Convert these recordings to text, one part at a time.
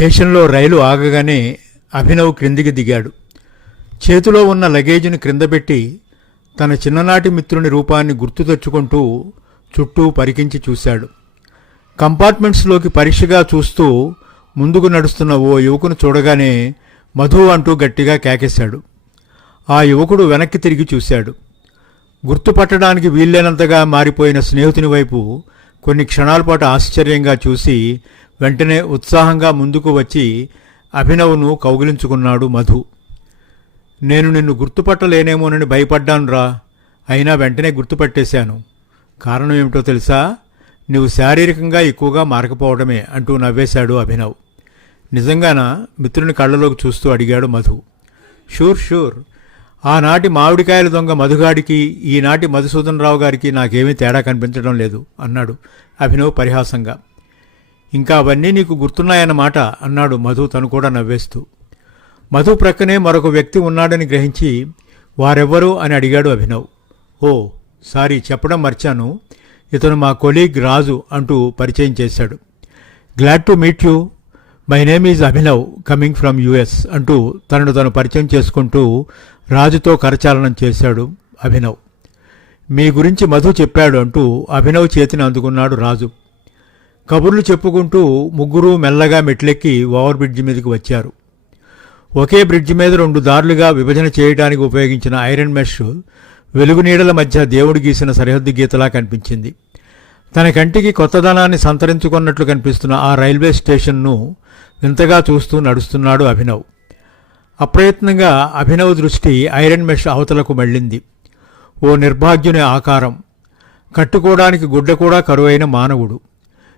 స్టేషన్లో రైలు ఆగగానే అభినవ్ క్రిందికి దిగాడు. చేతిలో ఉన్న లగేజీని క్రిందపెట్టి తన చిన్ననాటి మిత్రుని రూపాన్ని గుర్తు తెచ్చుకుంటూ చుట్టూ పరికించి చూశాడు. కంపార్ట్మెంట్స్లోకి పరీక్షగా చూస్తూ ముందుకు నడుస్తున్న ఓ యువకును చూడగానే మధు అంటూ గట్టిగా కేకేశాడు. ఆ యువకుడు వెనక్కి తిరిగి చూశాడు. గుర్తుపట్టడానికి వీల్లేనంతగా మారిపోయిన స్నేహితుని వైపు కొన్ని క్షణాల పాటు ఆశ్చర్యంగా చూసి వెంటనే ఉత్సాహంగా ముందుకు వచ్చి అభినవ్ను కౌగిలించుకున్నాడు మధు. నేను నిన్ను గుర్తుపట్టలేనేమోనని భయపడ్డానురా, అయినా వెంటనే గుర్తుపట్టేశాను. కారణం ఏమిటో తెలుసా? నువ్వు శారీరకంగా ఎక్కువగా మారకపోవడమే అంటూ నవ్వేశాడు అభినవ్. నిజంగానా? మిత్రుని కళ్ళలోకి చూస్తూ అడిగాడు మధు. Sure sure. ఆనాటి మామిడికాయల దొంగ మధుగాడికి ఈనాటి మధుసూదన్ రావు గారికి నాకేమీ తేడా కనిపించడం లేదు అన్నాడు అభినవ్ పరిహాసంగా. ఇంకా అవన్నీ నీకు గుర్తున్నాయన్నమాట అన్నాడు మధు తను కూడా నవ్వేస్తూ. మధు ప్రక్కనే మరొక వ్యక్తి ఉన్నాడని గ్రహించి వారెవ్వరు అని అడిగాడు అభినవ్. ఓ సారీ, చెప్పడం మర్చాను. ఇతను మా కొలీగ్ రాజు అంటూ పరిచయం చేశాడు. Glad to meet you. My name is Abhinav, coming from US అంటూ తనను తను పరిచయం చేసుకుంటూ రాజుతో కరచాలనం చేశాడు అభినవ్. మీ గురించి మధు చెప్పాడు అంటూ అభినవ్ చేతిని అందుకున్నాడు రాజు. కబుర్లు చెప్పుకుంటూ ముగ్గురు మెల్లగా మెట్లెక్కి ఓవర్ బ్రిడ్జి మీదకి వచ్చారు. ఒకే బ్రిడ్జి మీద 2 దారులుగా విభజన చేయడానికి ఉపయోగించిన ఐరన్ మెష్ వెలుగునీడల మధ్య దేవుడు గీసిన సరిహద్దు గీతలా కనిపించింది. తన కంటికి కొత్తదనాన్ని సంతరించుకున్నట్లు కనిపిస్తున్న ఆ రైల్వే స్టేషన్ను వింతగా చూస్తూ నడుస్తున్నాడు అభినవ్. అప్రయత్నంగా అభినవ్ దృష్టి ఐరన్ మెష్ అవతలకు మళ్ళింది. ఓ నిర్భాగ్యుని ఆకారం, కట్టుకోవడానికి గుడ్డ కూడా కరువైన మానవుడు,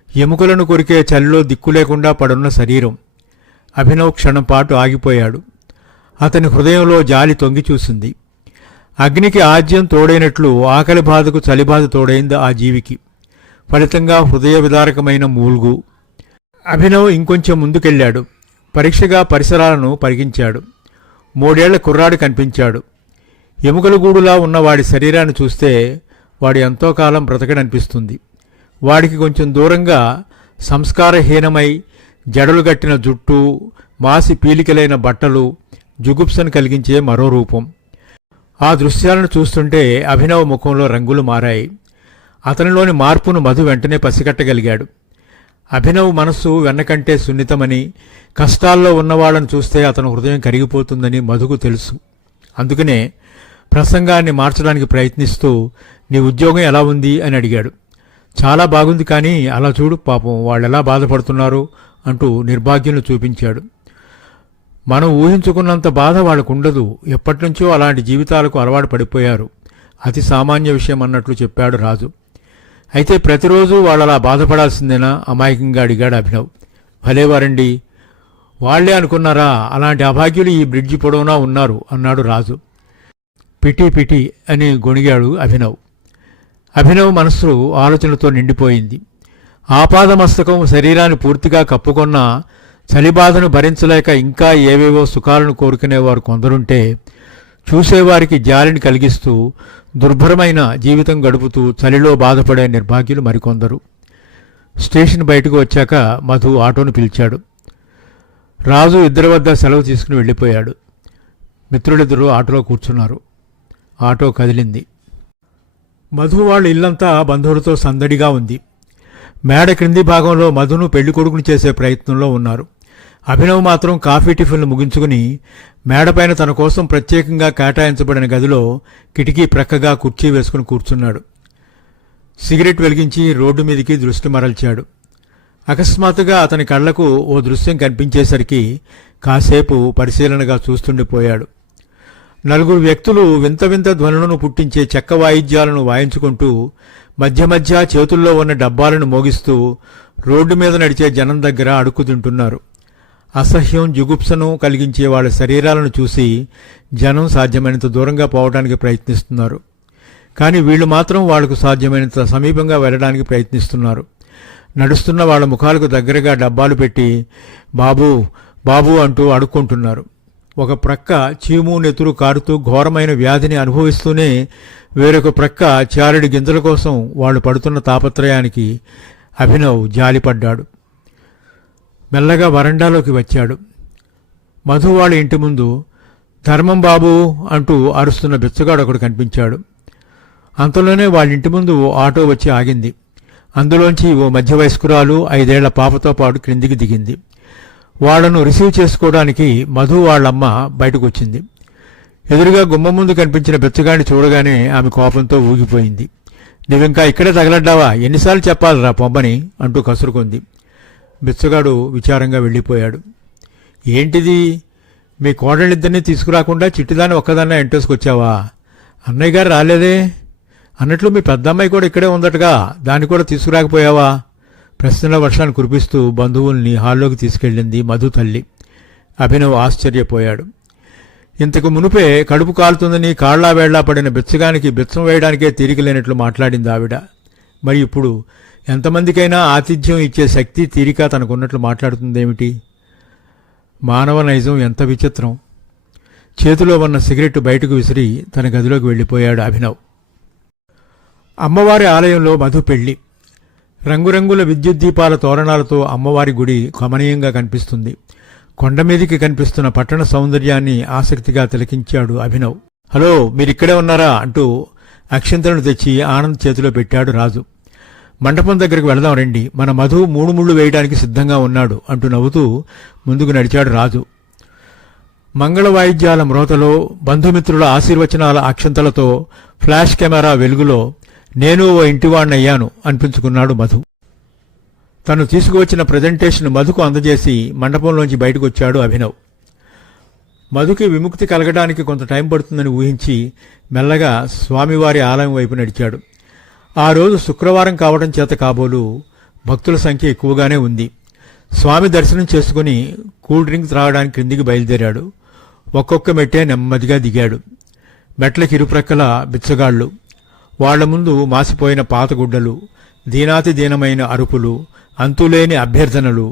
ఎముకలను కొరికే చలిలో దిక్కులేకుండా పడున్న శరీరం. అభినవ్ క్షణంపాటు ఆగిపోయాడు. అతని హృదయంలో జాలి తొంగి చూసింది. అగ్నికి ఆజ్యం తోడైనట్లు ఆకలి బాధకు చలిబాధ తోడైంది ఆ జీవికి. ఫలితంగా హృదయ విదారకమైన మూల్గు. అభినవ్ ఇంకొంచెం ముందుకెళ్ళాడు. పరీక్షగా పరిసరాలను పరికించాడు. 3 ఏళ్ల కుర్రాడు కనిపించాడు. ఎముకల గూడులా ఉన్న వాడి శరీరాన్ని చూస్తే వాడు ఎంతో కాలం బ్రతకడనిపిస్తుంది. వాడికి కొంచెం దూరంగా సంస్కారహీనమై జడలు గట్టిన జుట్టు, మాసి పీలికలైన బట్టలు జుగుప్సను కలిగించే మరో రూపం. ఆ దృశ్యాలను చూస్తుంటే అభినవ్ ముఖంలో రంగులు మారాయి. అతనిలోని మార్పును మధు వెంటనే పసిగట్టగలిగాడు. అభినవ్ మనస్సు వెన్నకంటే సున్నితమని, కష్టాల్లో ఉన్నవాళ్ళని చూస్తే అతను హృదయం కరిగిపోతుందని మధుకు తెలుసు. అందుకనే ప్రసంగాన్ని మార్చడానికి ప్రయత్నిస్తూ నీ ఉద్యోగం ఎలా ఉంది అని అడిగాడు. చాలా బాగుంది, కానీ అలా చూడు పాపం వాళ్ళెలా బాధపడుతున్నారు అంటూ నిర్భాగ్యులను చూపించాడు. మనం ఊహించుకున్నంత బాధ వాళ్ళకుండదు. ఎప్పటినుంచో అలాంటి జీవితాలకు అలవాటు పడిపోయారు. అతి సామాన్య విషయం అన్నట్లు చెప్పాడు రాజు. అయితే ప్రతిరోజు వాళ్ళలా బాధపడాల్సిందేనా అమాయకంగా అడిగాడు అభినవ్. భలేవారండి, వాళ్లే అనుకున్నారా? అలాంటి అభాగ్యులు ఈ బ్రిడ్జి పొడవునా ఉన్నారు అన్నాడు రాజు. పిటి పిటి అని గొణిగాడు అభినవ్. అభినవ్ మనస్సు ఆలోచనలతో నిండిపోయింది. ఆపాదమస్తకం శరీరాన్ని పూర్తిగా కప్పుకొన్న చలిబాధను భరించలేక ఇంకా ఏవేవో సుఖాలను కోరుకునేవారు కొందరుంటే, చూసేవారికి జాలిని కలిగిస్తూ దుర్భరమైన జీవితం గడుపుతూ చలిలో బాధపడే నిర్భాగ్యులు మరికొందరు. స్టేషన్ బయటకు వచ్చాక మధు ఆటోను పిలిచాడు. రాజు ఇద్దరి వద్ద సెలవు తీసుకుని వెళ్ళిపోయాడు. మిత్రులిద్దరూ ఆటోలో కూర్చున్నారు. ఆటో కదిలింది. మధు వాళ్ళ ఇల్లంతా బంధువులతో సందడిగా ఉంది. మేడ క్రింది భాగంలో మధును పెళ్లికొడుకుని చేసే ప్రయత్నంలో ఉన్నారు. అభినవ్ మాత్రం కాఫీ టిఫిన్లు ముగించుకుని మేడపైన తన కోసం ప్రత్యేకంగా కేటాయించబడిన గదిలో కిటికీ ప్రక్కగా కుర్చీ వేసుకుని కూర్చున్నాడు. సిగరెట్ వెలిగించి రోడ్డు మీదికి దృష్టి మరల్చాడు. అకస్మాత్తుగా అతని కళ్లకు ఓ దృశ్యం కనిపించేసరికి కాసేపు పరిశీలనగా చూస్తుండిపోయాడు. 4 వ్యక్తులు వింత వింత ధ్వనులను పుట్టించే చెక్క వాయిద్యాలను వాయించుకుంటూ మధ్య మధ్య చేతుల్లో ఉన్న డబ్బాలను మోగిస్తూ రోడ్డు మీద నడిచే జనం దగ్గర అడుక్కు తింటున్నారు. అసహ్యం, జుగుప్సను కలిగించే వాళ్ళ శరీరాలను చూసి జనం సాధ్యమైనంత దూరంగా పోవడానికి ప్రయత్నిస్తున్నారు. కానీ వీళ్ళు మాత్రం వాళ్లకు సాధ్యమైనంత సమీపంగా వెళ్ళడానికి ప్రయత్నిస్తున్నారు. నడుస్తున్న వాళ్ళ ముఖాలకు దగ్గరగా డబ్బాలు పెట్టి బాబూ బాబూ అంటూ అడుక్కుంటున్నారు. ఒక ప్రక్క చీము నెతురు కారుతూ ఘోరమైన వ్యాధిని అనుభవిస్తూనే వేరొక ప్రక్క చారెడి గింజల కోసం వాళ్ళు పడుతున్న తాపత్రయానికి అభినవ్ జాలిపడ్డాడు. మెల్లగా వరండాలోకి వచ్చాడు. మధు వాళ్ళ ఇంటి ముందు ధర్మం బాబు అంటూ అరుస్తున్న బిచ్చగాడు ఒకడు కనిపించాడు. అంతలోనే వాళ్ళ ఇంటి ముందు ఓ ఆటో వచ్చి ఆగింది. అందులోంచి ఓ మధ్య వయస్కురాలు 5 ఏళ్ల పాపతో పాటు క్రిందికి దిగింది. వాళ్లను రిసీవ్ చేసుకోవడానికి మధు వాళ్ళమ్మ బయటకు వచ్చింది. ఎదురుగా గుమ్మం ముందు కనిపించిన బిచ్చగాడిని చూడగానే ఆమె కోపంతో ఊగిపోయింది. నువ్వింకా ఇక్కడే తగలడ్డావా? ఎన్నిసార్లు చెప్పాలిరా పొమ్మని అంటూ కసురుకుంది. బిచ్చగాడు విచారంగా వెళ్ళిపోయాడు. ఏంటిది, మీ కోడళ్ళిద్దరినీ తీసుకురాకుండా చిట్టిదాన్ని ఒక్కదాన్నే ఎంటేసుకొచ్చావా? అన్నయ్య గారు రాలేదే? అన్నట్లు మీ పెద్దమ్మాయి కూడా ఇక్కడే ఉందటగా, దాన్ని కూడా తీసుకురాకపోయావా? ప్రశ్నల వర్షాన్ని కురిపిస్తూ బంధువుల్ని హాల్లోకి తీసుకెళ్ళింది మధు తల్లి. అభినవ్ ఆశ్చర్యపోయాడు. ఇంతకు మునుపే కడుపు కాలుతుందని కాళ్లా వేళ్లా పడిన బిచ్చగానికి బిచ్చం వేయడానికే తీరిక లేనట్లు మాట్లాడింది ఆవిడ. మరి ఇప్పుడు ఎంతమందికైనా ఆతిథ్యం ఇచ్చే శక్తి తీరిక తనకున్నట్లు మాట్లాడుతుందేమిటి? మానవ నైజం ఎంత విచిత్రం! చేతిలో ఉన్న సిగరెట్ బయటకు విసిరి తన గదిలోకి వెళ్ళిపోయాడు అభినవ్. అమ్మవారి ఆలయంలో మధు పెళ్లి. రంగురంగుల విద్యుత్ దీపాల తోరణాలతో అమ్మవారి గుడి కమనీయంగా కనిపిస్తుంది. కొండమీదికి కనిపిస్తున్న పట్టణ సౌందర్యాన్ని ఆసక్తిగా తిలకించాడు అభినవ్. హలో, మీరిక్కడే ఉన్నారా అంటూ అక్షింతలను తెచ్చి ఆనంద్ చేతిలో పెట్టాడు రాజు. మండపం దగ్గరికి వెళదాం రండి, మన మధు 3 ముళ్ళు వేయడానికి సిద్ధంగా ఉన్నాడు అంటూ నవ్వుతూ ముందుకు నడిచాడు రాజు. మంగళ వాయిద్యాల మ్రోతలో, బంధుమిత్రుల ఆశీర్వచనాల అక్షంతలతో, ఫ్లాష్ కెమెరా వెలుగులో నేను ఓ ఇంటివాణ్ణయ్యాను అనిపించుకున్నాడు మధు. తను తీసుకువచ్చిన ప్రజెంటేషన్ మధుకు అందజేసి మండపంలోంచి బయటకు వచ్చాడు అభినవ్. మధుకి విముక్తి కలగడానికి కొంత టైం పడుతుందని ఊహించి మెల్లగా స్వామివారి ఆలయం వైపు నడిచాడు. ఆ రోజు శుక్రవారం కావడం చేత కాబోలు భక్తుల సంఖ్య ఎక్కువగానే ఉంది. స్వామి దర్శనం చేసుకుని కూల్ డ్రింక్ త్రాగడానికి క్రిందికి బయలుదేరాడు. ఒక్కొక్క మెట్టే నెమ్మదిగా దిగాడు. మెట్లకి ఇరుప్రక్కల బిచ్చగాళ్లు, వాళ్ల ముందు మాసిపోయిన పాతగుడ్డలు, దీనాతి దీనమైన అరుపులు, అంతులేని అభ్యర్థనలు,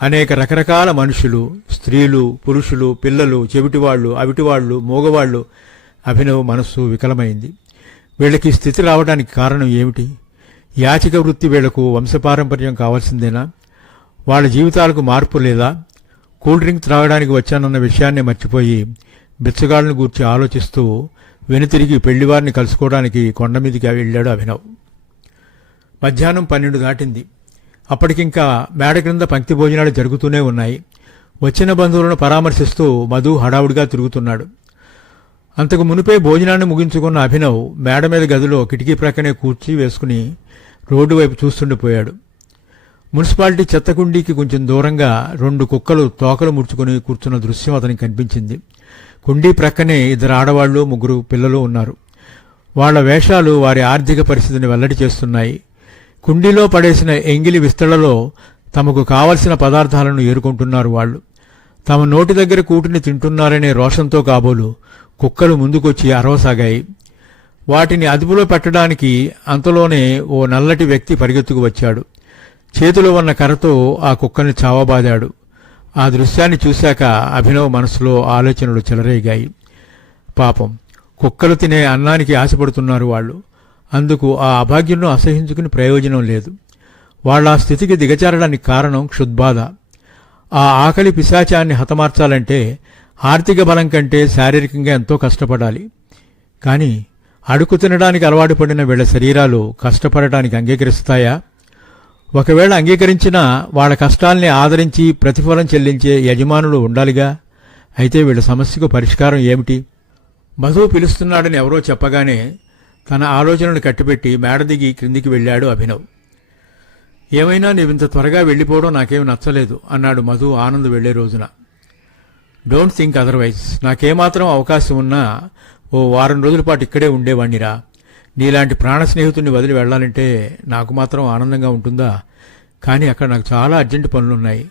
అనేక రకరకాల మనుషులు, స్త్రీలు, పురుషులు, పిల్లలు, చెవిటివాళ్లు, అవిటివాళ్లు, మూగవాళ్లు. అభినవ్ మనస్సు వికలమైంది. వీళ్ళకి స్థితి రావడానికి కారణం ఏమిటి? యాచిక వృత్తి వీళ్లకు వంశపారంపర్యం కావాల్సిందేనా? వాళ్ళ జీవితాలకు మార్పు లేదా? కూల్ డ్రింక్ త్రాగడానికి వచ్చానన్న విషయాన్ని మర్చిపోయి బిచ్చగాళ్లను గూర్చి ఆలోచిస్తూ వెనుతిరిగి పెళ్లివారిని కలుసుకోవడానికి కొండమీదికి వెళ్ళాడు అభినవ్. మధ్యాహ్నం 12 దాటింది. అప్పటికింకా మేడ క్రింద పంక్తి భోజనాలు జరుగుతూనే ఉన్నాయి. వచ్చిన బంధువులను పరామర్శిస్తూ మధు హడావుడిగా తిరుగుతున్నాడు. అంతకు మునిపే భోజనాన్ని ముగించుకున్న అభినవ్ మేడ మీద గదిలో కిటికీ ప్రక్కనే కూర్చి వేసుకుని రోడ్డు వైపు చూస్తుండిపోయాడు. మున్సిపాలిటీ చెత్తకుండీకి కొంచెం దూరంగా 2 కుక్కలు తోకలు ముడుచుకుని కూర్చున్న దృశ్యం అతనికి కనిపించింది. కుండీ ప్రక్కనే 2 ఆడవాళ్లు 3 పిల్లలు ఉన్నారు. వాళ్ల వేషాలు వారి ఆర్థిక పరిస్థితిని వెల్లడి చేస్తున్నాయి. కుండీలో పడేసిన ఎంగిలి విస్తళ్లలో తమకు కావలసిన పదార్థాలను ఏరుకుంటున్నారు వాళ్ళు. తమ నోటి దగ్గర కూటిని తింటున్నారనే రోషంతో కాబోలు కుక్కలు ముందుకొచ్చి అరవసాగాయి. వాటిని అదుపులో పెట్టడానికి అంతలోనే ఓ నల్లటి వ్యక్తి పరిగెత్తుకు వచ్చాడు. చేతిలో ఉన్న కర్రతో ఆ కుక్కని చావబాదాడు. ఆ దృశ్యాన్ని చూశాక అభినవ్ మనసులో ఆలోచనలు చెలరేగాయి. పాపం, కుక్కలు తినే అన్నానికి ఆశపడుతున్నారు వాళ్ళు. అందుకు ఆ అభాగ్యులను అసహించుకుని ప్రయోజనం లేదు. వాళ్ళ స్థితికి దిగజారడానికి కారణం క్షుద్బాధ. ఆ ఆకలి పిశాచాన్ని హతమార్చాలంటే ఆర్థిక బలం కంటే శారీరకంగా ఎంతో కష్టపడాలి. కానీ అడుగు తినడానికి అలవాటు పడిన వీళ్ల శరీరాలు కష్టపడటానికి అంగీకరిస్తాయా? ఒకవేళ అంగీకరించినా వాళ్ళ కష్టాల్ని ఆదరించి ప్రతిఫలం చెల్లించే యజమానులు ఉండాలిగా. అయితే వీళ్ళ సమస్యకు పరిష్కారం ఏమిటి? మధు పిలుస్తున్నాడని ఎవరో చెప్పగానే తన ఆలోచనను కట్టిపెట్టి మేడ దిగి క్రిందికి వెళ్ళాడు అభినవ్. ఏమైనా నీవింత త్వరగా వెళ్ళిపోవడం నాకేమి నచ్చలేదు అన్నాడు మధు ఆనంద్ వెళ్లే రోజున. Don't think otherwise. నాకేమాత్రం అవకాశం ఉన్నా ఓ వారం రోజుల పాటు ఇక్కడే ఉండేవాణ్ణిరా. నీలాంటి ప్రాణ స్నేహితుడిని వదిలి వెళ్లాలంటే నాకు మాత్రం ఆనందంగా ఉంటుందా? కానీ అక్కడ నాకు చాలా అర్జెంటు పనులున్నాయి.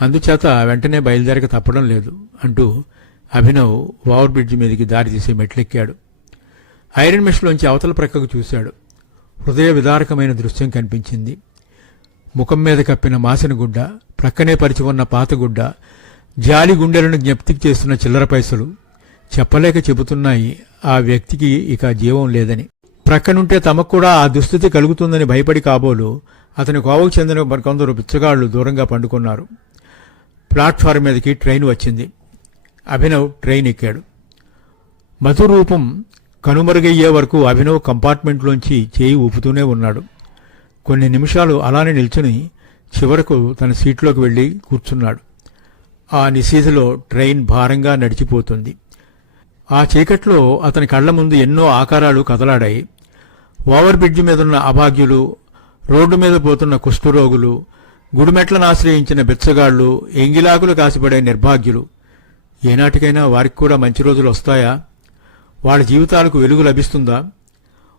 అందుచేత వెంటనే బయలుదేరక తప్పడం లేదు అంటూ అభినవ్ ఓవర్ బ్రిడ్జి మీదకి దారి తీసి మెట్లెక్కాడు. ఐరన్ మెష్లోంచి అవతల ప్రక్కకు చూశాడు. హృదయ విదారకమైన దృశ్యం కనిపించింది. ముఖం మీద కప్పిన మాసిన గుడ్డ, ప్రక్కనే పరిచి ఉన్న పాతగుడ్డ, జాలి గుండెలను జ్ఞప్తికి చేస్తున్న చిల్లర పైసలు చెప్పలేక చెబుతున్నాయి ఆ వ్యక్తికి ఇక జీవం లేదని. ప్రక్కనుంటే తమకు కూడా ఆ దుస్థితి కలుగుతుందని భయపడి కాబోలు అతని కోవకు చెందిన కొందరు బిచ్చగాళ్లు దూరంగా పండుకున్నారు. ప్లాట్ఫారం మీదకి ట్రైన్ వచ్చింది. అభినవ్ ట్రైన్ ఎక్కాడు. మధు రూపం కనుమరుగయ్యే వరకు అభినవ్ కంపార్ట్మెంట్లోంచి చేయి ఊపుతూనే ఉన్నాడు. కొన్ని నిమిషాలు అలానే నిల్చుని చివరకు తన సీట్లోకి వెళ్లి కూర్చున్నాడు. ఆ నిశీధిలో ట్రైన్ భారంగా నడిచిపోతుంది. ఆ చీకట్లో అతని కళ్ల ముందు ఎన్నో ఆకారాలు కదలాడాయి. ఓవర్ బ్రిడ్జి మీదున్న అభాగ్యులు, రోడ్డు మీద పోతున్న కుష్ఠరోగులు, గుడిమెట్లను ఆశ్రయించిన బిచ్చగాళ్లు, ఎంగిలాకులు కాసిపడే నిర్భాగ్యులు. ఏనాటికైనా వారికి కూడా మంచి రోజులు వస్తాయా? వాళ్ళ జీవితాలకు వెలుగు లభిస్తుందా?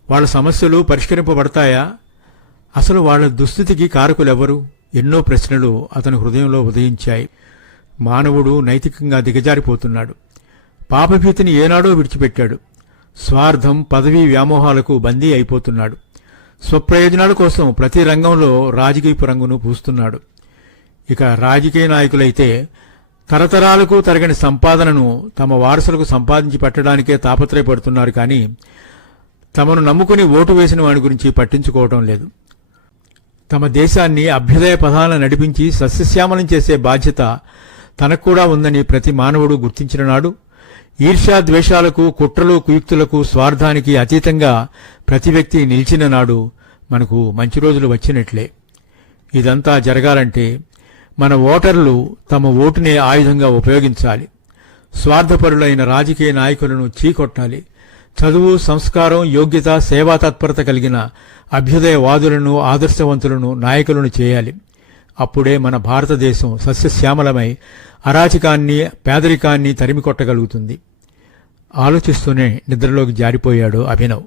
వాళ్ళ సమస్యలు పరిష్కరింపబడతాయా? అసలు వాళ్ళ దుస్థితికి కారకులెవరు? ఎన్నో ప్రశ్నలు అతని హృదయంలో ఉదయించాయి. మానవుడు నైతికంగా దిగజారిపోతున్నాడు. పాపభీతిని ఏనాడో విడిచిపెట్టాడు. స్వార్థం, పదవీ వ్యామోహాలకు బందీ అయిపోతున్నాడు. స్వప్రయోజనాల కోసం ప్రతి రంగంలో రాజకీయపు రంగును పూస్తున్నాడు. ఇక రాజకీయ నాయకులైతే తరతరాలకు తరగని సంపాదనను తమ వారసులకు సంపాదించి పెట్టడానికే తాపత్రయపడుతున్నారు. కానీ తమను నమ్ముకుని ఓటు వేసిన వాడి గురించి పట్టించుకోవటం లేదు. తమ దేశాన్ని అభ్యుదయ పథాన నడిపించి సస్యశ్యామలం చేసే బాధ్యత తనకు కూడా ఉందని ప్రతి మానవుడు గుర్తించిన నాడు, ఈర్ష్యా ద్వేషాలకు, కుట్రలు, కుయుక్తులకు, స్వార్థానికి అతీతంగా ప్రతి వ్యక్తి నిలిచిన నాడు మనకు మంచి రోజులు వచ్చినట్లే. ఇదంతా జరగాలంటే మన ఓటర్లు తమ ఓటునే ఆయుధంగా ఉపయోగించాలి. స్వార్థపరులైన రాజకీయ నాయకులను చీకొట్టాలి. చదువు, సంస్కారం, యోగ్యత, సేవా తత్పరత కలిగిన అభ్యుదయవాదులను, ఆదర్శవంతులను నాయకులను చేయాలి. అప్పుడే మన భారతదేశం సస్యశ్యామలమై అరాచకాన్ని, పేదరికాన్ని తరిమికొట్టగలుగుతుంది. ఆలోచిస్తూనే నిద్రలోకి జారిపోయాడు అభినవ్.